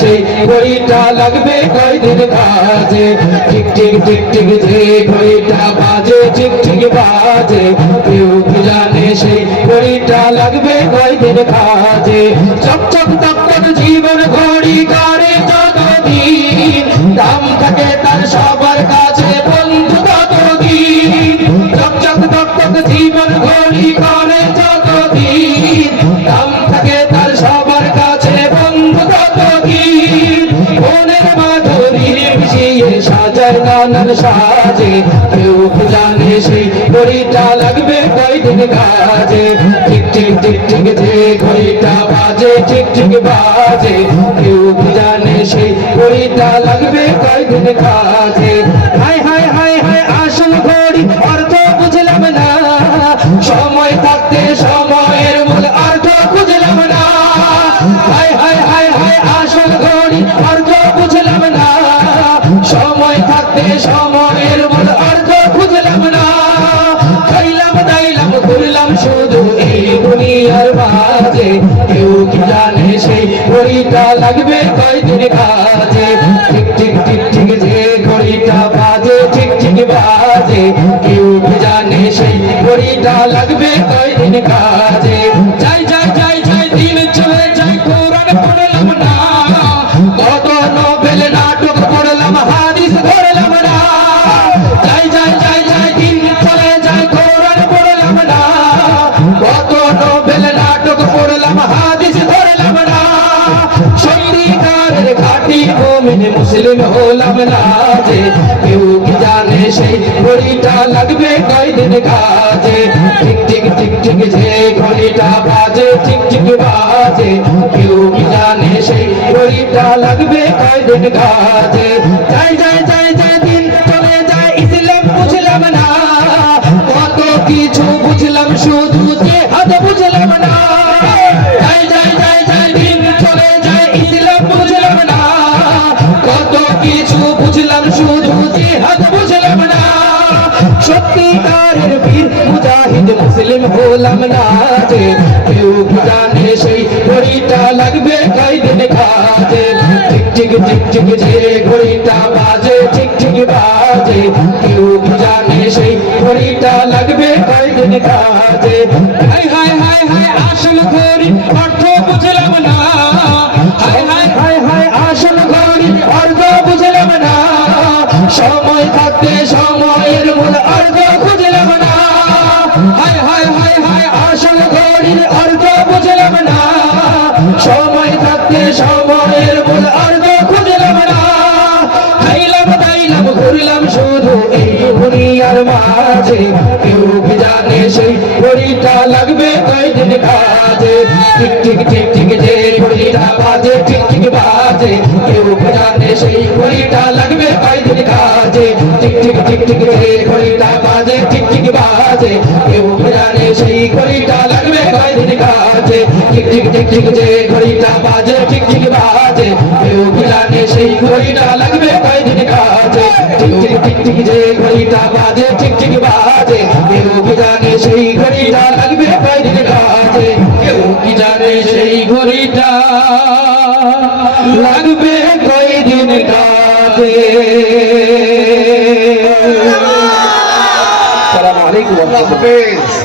সেই ঘড়িটা লাগবে কয়দিন কাজে। ঠিক ঠিক ঠিক ঠিক যে ঘড়িটা বাজে ঠিক ঠিক বাজে। কেউ জানে সেই ঘড়িটা লাগবে কয়দিন কাজে। চপ চপ তপ তক জীবন ঘড়ি কারে যতদিন। দাম থাকে তার সবার কাছে। মনের মাধুরীর মিশিয়ে সাজায় নানান সাজে। কেউ জানে সেই ঘড়িটা লাগবে কয়দিন কাজে? ঠিক ঠিক ঠিক ঠিক যে ঘড়িটা বাজে, ঠিক ঠিক বাজে। কেউ জানে সেই ঘড়িটা লাগবে কয়দিন কাজে? লাগবে কয়দিন কাজে ঠিক ঠিক ঠিক ঠিক যে ঘড়িটা বাজে, ঠিক ঠিক বাজে। কেউ জানে সেই ঘড়িটা লাগবে কাজে? যাই যাই যাই যাই লাগবে কয়দিন কাজে। ঠিক ঠিক ঠিক ঠিক যে ঘড়িটা বাজে ঠিক ঠিক বাজে। কেউ কি জানে সেই ঘড়িটা লাগবে কয়দিন কাজে। যাই যাই যাই যাই, দিন চলে যায়, ইসলাম বুঝলাম না। কত কিছু বুঝলাম, শুধু যে হাত বুঝলাম না। সত্যিকারের বীর মুজাহিদ মুসলিম হলাম না যে কেউ জানে সেই ঘড়িটা লাগবে কয়দিন কাজে? ঠিক ঠিক ঠিক ঠিক যে ঘড়িটা বাজে ঠিক ঠিক বাজে। কেউ জানে সেই ঘড়িটা লাগবে কয়দিন কাজে? হাই হাই হাই হাই আসল ঘড়ি ঘড়ির অর্ধ বুঝলাম না। সময় থাকতে সময়ের মূল অর্ধ খুঁজলাম না। খাইলাম, দাইলাম, ঘুরলাম শুধু এই দুনিয়ার মাঝে। কেউ জানে সেই ঘড়িটা লাগবে কয়দিন কাজে? ঠিক ঠিক ঠিক ঠিক যে ঘড়িটা বাজে ঠিক ঠিক বাজে। কেউ জানে সেই ঘড়িটা লাগবে কয়দিন কাজে? ঠিক ঠিক ঠিক ঠিক যে ঘড়িটা বাজে ঠিক ঠিক বাজে। কেউ জানে সেই ঘড়িটা কাজে ঠিক ঠিক ঠিক ঠিক যে ঘড়িটা বাজে ঠিক ঠিক বাজে। কেউ জানে সেই ঘড়িটা লাগবে কয়দিন কাজে। ঠিক ঠিক ঠিক ঠিক যে ঘড়িটা বাজে ঠিক ঠিক বাজে। কেউ জানে সেই ঘড়িটা লাগবে কয়দিন কাজে। কেউ কি জানে সেই ঘড়িটা লাগবে কয়দিন কাজে। আসসালামু আলাইকুম। ওয়া হাফেজ।